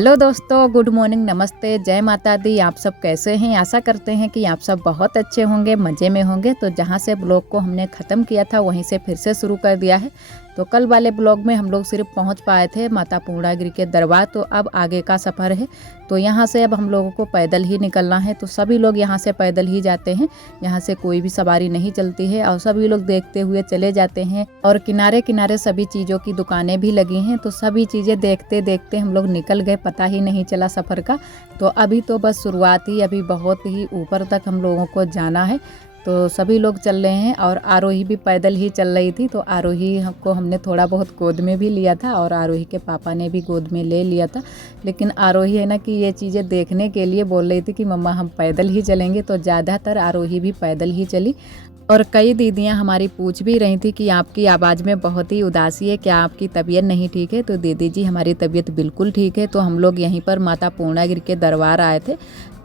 Hello दोस्तों, good morning, नमस्ते, जय माता दी। आप सब कैसे हैं? आशा करते हैं कि आप सब बहुत अच्छे होंगे, मज़े में होंगे। तो जहां से ब्लॉग को हमने ख़त्म किया था वहीं से फिर से शुरू कर दिया है। तो कल वाले ब्लॉग में हम लोग सिर्फ पहुंच पाए थे माता पूर्णागिरि के दरबार। तो अब आगे का सफ़र है। तो यहाँ से अब हम लोगों को पैदल ही निकलना है। तो सभी लोग यहाँ से पैदल ही जाते हैं, यहाँ से कोई भी सवारी नहीं चलती है और सभी लोग देखते हुए चले जाते हैं। और किनारे किनारे सभी चीज़ों की दुकानें भी लगी हैं। तो सभी चीज़ें देखते देखते हम लोग निकल गए, पता ही नहीं चला सफ़र का। तो अभी तो बस शुरुआत ही, अभी बहुत ही ऊपर तक हम लोगों को जाना है। तो सभी लोग चल रहे हैं और आरोही भी पैदल ही चल रही थी। तो आरोही को हमने थोड़ा बहुत गोद में भी लिया था और आरोही के पापा ने भी गोद में ले लिया था। लेकिन आरोही है ना कि ये चीज़ें देखने के लिए बोल रही थी कि मम्मा हम पैदल ही चलेंगे। तो ज़्यादातर आरोही भी पैदल ही चली। और कई दीदियां हमारी पूछ भी रही थी कि आपकी आवाज़ में बहुत ही उदासी है, क्या आपकी तबीयत नहीं ठीक है? तो दीदी जी, हमारी तबीयत बिल्कुल ठीक है। तो हम लोग यहीं पर माता पूर्णागिरि के दरबार आए थे।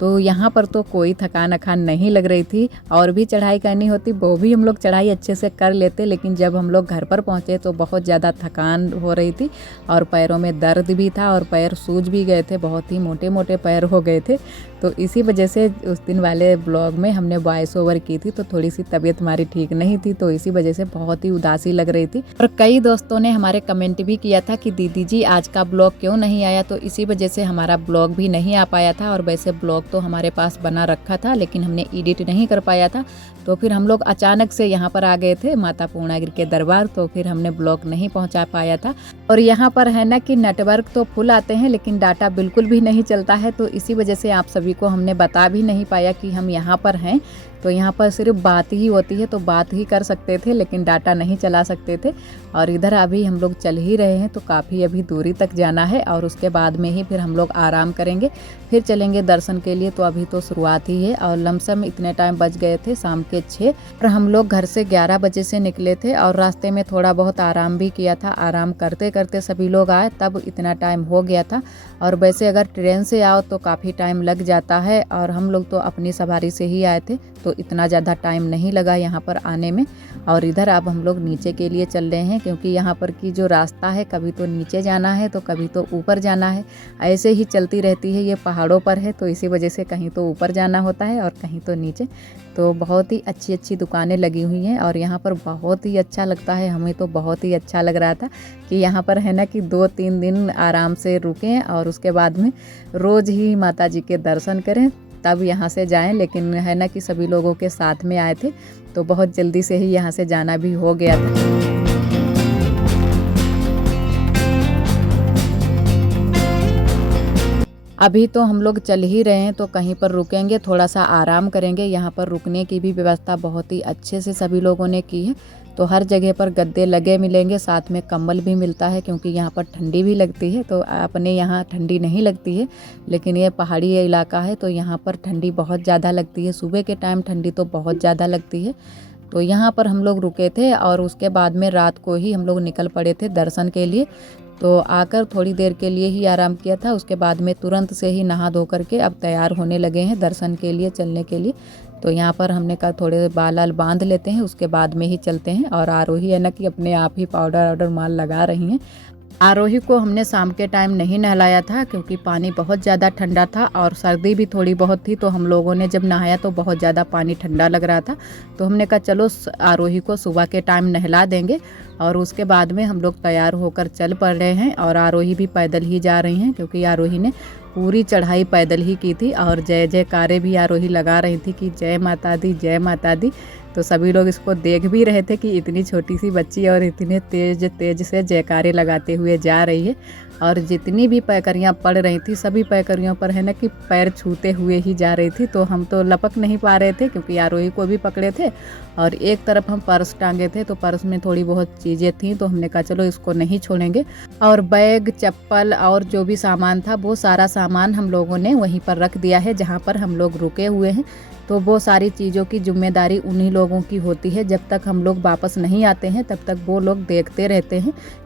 तो यहाँ पर तो कोई थकान अखान नहीं लग रही थी। और भी चढ़ाई करनी होती वो भी हम लोग चढ़ाई अच्छे से कर लेते, लेकिन जब हम लोग घर पर पहुँचे तो बहुत ज़्यादा थकान हो रही थी और पैरों में दर्द भी था और पैर सूज भी गए थे, बहुत ही मोटे मोटे पैर हो गए थे। तो इसी वजह से उस दिन वाले ब्लॉग में हमने वॉइस ओवर की थी। तो थोड़ी सी तबीयत हमारी ठीक नहीं थी, तो इसी वजह से बहुत ही उदासी लग रही थी। और कई दोस्तों ने हमारे कमेंट भी किया था कि दीदी जी आज का ब्लॉग क्यों नहीं आया। तो इसी वजह से हमारा ब्लॉग भी नहीं आ पाया था। और वैसे ब्लॉग तो हमारे पास बना रखा था, लेकिन हमने एडिट नहीं कर पाया था। तो फिर हम लोग अचानक से यहाँ पर आ गए थे माता पूर्णागिरि के दरबार। तो फिर हमने ब्लॉग नहीं पहुँचा पाया था। और यहाँ पर है ना कि नेटवर्क तो फुल आते हैं लेकिन डाटा बिल्कुल भी नहीं चलता है। तो इसी वजह से आप सभी को हमने बता भी नहीं पाया कि हम यहाँ पर हैं। तो यहाँ पर सिर्फ बात ही होती है, तो बात ही कर सकते थे लेकिन डाटा नहीं चला सकते थे। और इधर अभी हम लोग चल ही रहे हैं, तो काफ़ी अभी दूरी तक जाना है और उसके बाद में ही फिर हम लोग आराम करेंगे, फिर चलेंगे दर्शन के लिए। तो अभी तो शुरुआत ही है और लमसम इतने टाइम बज गए थे शाम के 6 और हम लोग घर से 11 बजे से निकले थे और रास्ते में थोड़ा बहुत आराम भी किया था। आराम करते करते सभी लोग आए, तब इतना टाइम हो गया था। और वैसे अगर ट्रेन से आओ तो काफ़ी टाइम लग जाता है और हम लोग तो अपनी सवारी से ही आए थे, तो इतना ज़्यादा टाइम नहीं लगा यहाँ पर आने में। और इधर अब हम लोग नीचे के लिए चल रहे हैं, क्योंकि यहाँ पर की जो रास्ता है कभी तो नीचे जाना है तो कभी तो ऊपर जाना है, ऐसे ही चलती रहती है। ये पहाड़ों पर है तो इसी वजह से कहीं तो ऊपर जाना होता है और कहीं तो नीचे। तो बहुत ही अच्छी अच्छी दुकानें लगी हुई हैं और यहाँ पर बहुत ही अच्छा लगता है। हमें तो बहुत ही अच्छा लग रहा था कि यहाँ पर है ना कि 2-3 दिन आराम से रुकें और उसके बाद में रोज़ ही माता जी के दर्शन करें, तब यहाँ से जाएं। लेकिन है ना कि सभी लोगों के साथ में आए थे तो बहुत जल्दी से ही यहाँ से जाना भी हो गया था। अभी तो हम लोग चल ही रहे हैं, तो कहीं पर रुकेंगे, थोड़ा सा आराम करेंगे। यहाँ पर रुकने की भी व्यवस्था बहुत ही अच्छे से सभी लोगों ने की है। तो हर जगह पर गद्दे लगे मिलेंगे, साथ में कंबल भी मिलता है, क्योंकि यहाँ पर ठंडी भी लगती है। तो अपने यहाँ ठंडी नहीं लगती है, लेकिन ये पहाड़ी इलाका है तो यहाँ पर ठंडी बहुत ज़्यादा लगती है। सुबह के टाइम ठंडी तो बहुत ज़्यादा लगती है। तो यहाँ पर हम लोग रुके थे और उसके बाद में रात को ही हम लोग निकल पड़े थे दर्शन के लिए। तो आकर थोड़ी देर के लिए ही आराम किया था, उसके बाद में तुरंत से ही नहा धो करके अब तैयार होने लगे हैं दर्शन के लिए, चलने के लिए। तो यहाँ पर हमने कहा थोड़े बाल आल बांध लेते हैं, उसके बाद में ही चलते हैं। और आरोही है ना कि अपने आप ही पाउडर वाउडर माल लगा रही हैं। आरोही को हमने शाम के टाइम नहीं नहलाया था, क्योंकि पानी बहुत ज़्यादा ठंडा था और सर्दी भी थोड़ी बहुत थी। तो हम लोगों ने जब नहाया तो बहुत ज़्यादा पानी ठंडा लग रहा था। तो हमने कहा चलो आरोही को सुबह के टाइम नहला देंगे और उसके बाद में हम लोग तैयार होकर चल पड़ रहे हैं। और आरोही भी पैदल ही जा रही हैं, क्योंकि आरोही ने पूरी चढ़ाई पैदल ही की थी और जय जयकारे भी आरोही लगा रही थी कि जय माता दी, जय माता दी। तो सभी लोग इसको देख भी रहे थे कि इतनी छोटी सी बच्ची और इतने तेज तेज से जयकारे लगाते हुए जा रही है। और जितनी भी पैकरियाँ पड़ रही थी सभी पैकरियों पर है ना कि पैर छूते हुए ही जा रही थी। तो हम तो लपक नहीं पा रहे थे, क्योंकि आरोही को भी पकड़े थे और एक तरफ हम पर्स टांगे थे। तो पर्स में थोड़ी बहुत चीज़ें थी, तो हमने कहा चलो इसको नहीं छोड़ेंगे। और बैग, चप्पल और जो भी सामान था वो सारा सामान हम लोगों ने वहीं पर रख दिया है जहाँ पर हम लोग रुके हुए हैं। तो वो सारी चीज़ों की जिम्मेदारी उन्हीं लोगों की होती है। जब तक हम लोग वापस नहीं आते हैं तब तक वो लोग देखते रहते हैं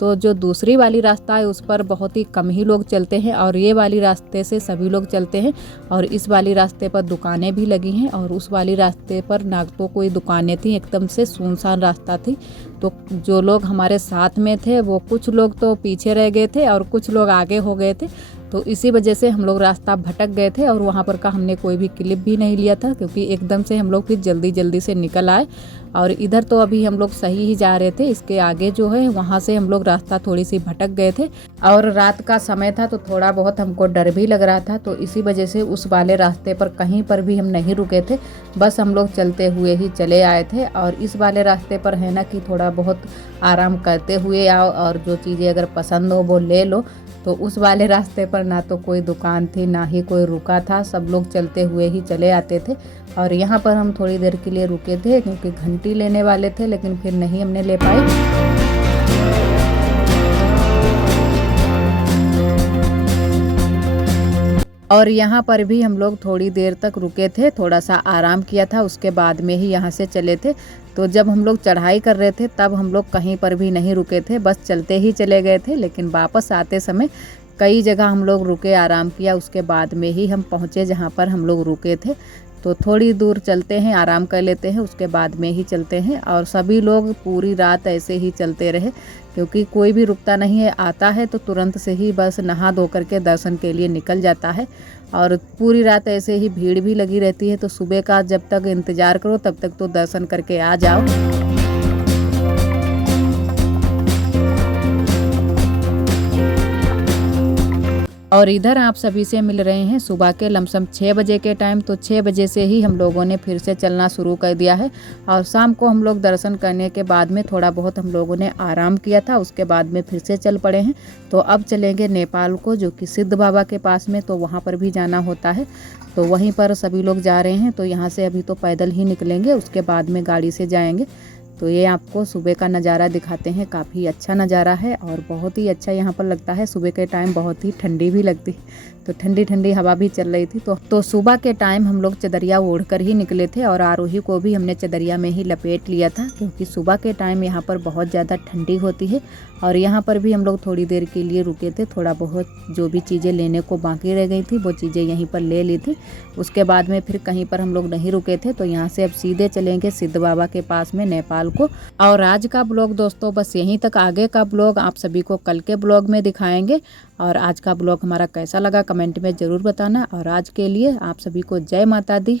तो जो दूसरी वाली रास्ता है उस पर बहुत ही कम ही लोग चलते हैं और ये वाली रास्ते से सभी लोग चलते हैं। और इस वाली रास्ते पर दुकानें भी लगी हैं और उस वाली रास्ते पर ना तो कोई दुकानें थी, एकदम से सुनसान रास्ता थी। तो जो लोग हमारे साथ में थे वो कुछ लोग तो पीछे रह गए थे और कुछ लोग आगे हो गए थे। तो इसी वजह से हम लोग रास्ता भटक गए थे और वहाँ पर का हमने कोई भी क्लिप भी नहीं लिया था, क्योंकि एकदम से हम लोग फिर जल्दी जल्दी से निकल आए। और इधर तो अभी हम लोग सही ही जा रहे थे, इसके आगे जो है वहाँ से हम लोग रास्ता थोड़ी सी भटक गए थे और रात का समय था तो थोड़ा बहुत हमको डर भी लग रहा था। तो इसी वजह से उस वाले रास्ते पर कहीं पर भी हम नहीं रुके थे, बस हम लोग चलते हुए ही चले आए थे। और इस वाले रास्ते पर है ना कि थोड़ा बहुत आराम करते हुए आओ और जो चीज़ें अगर पसंद हो वो ले लो। तो उस वाले रास्ते पर ना तो कोई दुकान थी ना ही कोई रुका था, सब लोग चलते हुए ही चले आते थे। और यहाँ पर हम थोड़ी देर के लिए रुके थे क्योंकि घंटी लेने वाले थे, लेकिन फिर नहीं हमने ले पाए। और यहाँ पर भी हम लोग थोड़ी देर तक रुके थे, थोड़ा सा आराम किया था, उसके बाद में ही यहाँ से चले थे। तो जब हम लोग चढ़ाई कर रहे थे तब हम लोग कहीं पर भी नहीं रुके थे, बस चलते ही चले गए थे। लेकिन वापस आते समय कई जगह हम लोग रुके, आराम किया, उसके बाद में ही हम पहुँचे जहाँ पर हम लोग रुके थे। तो थोड़ी दूर चलते हैं, आराम कर लेते हैं, उसके बाद में ही चलते हैं। और सभी लोग पूरी रात ऐसे ही चलते रहे, क्योंकि कोई भी रुकता नहीं है, आता है तो तुरंत से ही बस नहा धो करके दर्शन के लिए निकल जाता है। और पूरी रात ऐसे ही भीड़ भी लगी रहती है, तो सुबह का जब तक इंतज़ार करो तब तक तो दर्शन करके आ जाओ। और इधर आप सभी से मिल रहे हैं सुबह के लमसम 6 बजे के टाइम। तो 6 बजे से ही हम लोगों ने फिर से चलना शुरू कर दिया है। और शाम को हम लोग दर्शन करने के बाद में थोड़ा बहुत हम लोगों ने आराम किया था, उसके बाद में फिर से चल पड़े हैं। तो अब चलेंगे नेपाल को, जो कि सिद्ध बाबा के पास में, तो वहाँ पर भी जाना होता है। तो वहीं पर सभी लोग जा रहे हैं। तो यहाँ से अभी तो पैदल ही निकलेंगे, उसके बाद में गाड़ी से जाएंगे। तो ये आपको सुबह का नज़ारा दिखाते हैं, काफ़ी अच्छा नज़ारा है और बहुत ही अच्छा यहाँ पर लगता है। सुबह के टाइम बहुत ही ठंडी भी लगती है, तो ठंडी ठंडी हवा भी चल रही थी। तो सुबह के टाइम हम लोग चदरिया ओढ़ कर ही निकले थे और आरोही को भी हमने चदरिया में ही लपेट लिया था, क्योंकि सुबह के टाइम यहाँ पर बहुत ज़्यादा ठंडी होती है। और यहाँ पर भी हम लोग थोड़ी देर के लिए रुके थे, थोड़ा बहुत जो भी चीज़ें लेने को बाकी रह गई थी वो चीज़ें यहीं पर ले ली थी। उसके बाद में फिर कहीं पर हम लोग नहीं रुके थे। तो यहाँ से अब सीधे चलेंगे सिद्ध बाबा के पास में, नेपाल को। और आज का ब्लॉग दोस्तों बस यहीं तक, आगे का ब्लॉग आप सभी को कल के ब्लॉग में दिखाएंगे। और आज का ब्लॉग हमारा कैसा लगा कमेंट में ज़रूर बताना। और आज के लिए आप सभी को जय माता दी।